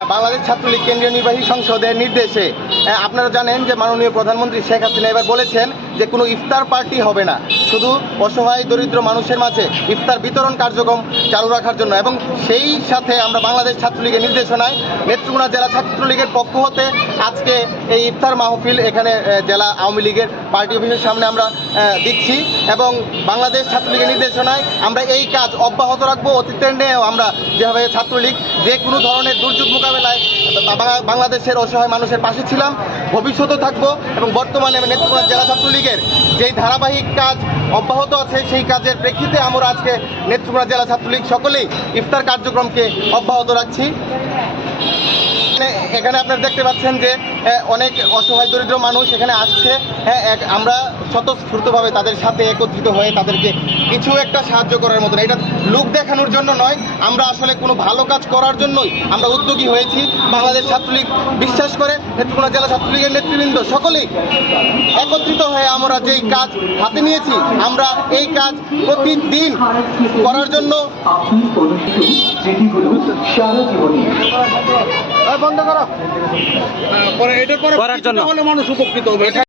বাংলাদেশ ছাত্রলীগ কেন্দ্রীয় নির্বাহী সংসদের নির্দেশে আপনারা জানেন যে মাননীয় প্রধানমন্ত্রী শেখ হাসিনা এবার বলেছেন যে কোনো ইফতার পার্টি হবে না। শুধু অসহায় দরিদ্র মানুষের মাঝে ইফতার বিতরণ কার্যক্রম চালু রাখার জন্য এবং সেই সাথে আমরা বাংলাদেশ ছাত্রলীগের নির্দেশনায় নেত্রকোনা জেলা ছাত্রলীগের পক্ষ হতে আজকে এই ইফতার মাহফিল এখানে জেলা আওয়ামী লীগের পার্টি অফিসের সামনে আমরা দিচ্ছি এবং বাংলাদেশ ছাত্রলীগের নির্দেশনায় আমরা এই কাজ অব্যাহত রাখব। অতীতের নিয়েও আমরা যেভাবে ছাত্রলীগ যে কোনো ধরনের দুর্যোগ মোকাবেলায় বাংলা- বাংলাদেশের অসহায় মানুষের পাশে ছিলাম, ভবিষ্যতেও থাকব এবং বর্তমানে নেত্রকোনা জেলা ছাত্রলীগের যেই ধারাবাহিক কাজ অব্যাহত আছে, সেই কাজের প্রেক্ষিতে আমরা আজকে নেত্রকোনা জেলা ছাত্রলীগ সকলেই ইফতার কার্যক্রমকে অব্যাহত রাখছি। এখানে- আপনারা দেখতে পাচ্ছেন যে অনেক অসহায় দরিদ্র মানুষ এখানে আসছে। হ্যাঁ আমরা স্বতঃস্ফূর্তভাবে তাদের সাথে একত্রিত হয়ে তাদেরকে কিছু একটা সাহায্য করার মতন। এটা লোক দেখানোর জন্য নয়, আমরা আসলে কোনো ভালো কাজ করার জন্যই আমরা উদ্যোগী হয়েছি। বাংলাদেশ ছাত্রলীগ বিশ্বাস করে, নেত্রকোনা জেলা ছাত্রলীগের নেতৃবৃন্দ সকলেই একত্রিত হয়ে আমরা যেই কাজ হাতে নিয়েছি, আমরা এই কাজ প্রতিদিন করার জন্য বন্ধ করো পরে এটার পরে করার জন্য। হলে মানুষ উপকৃত হবে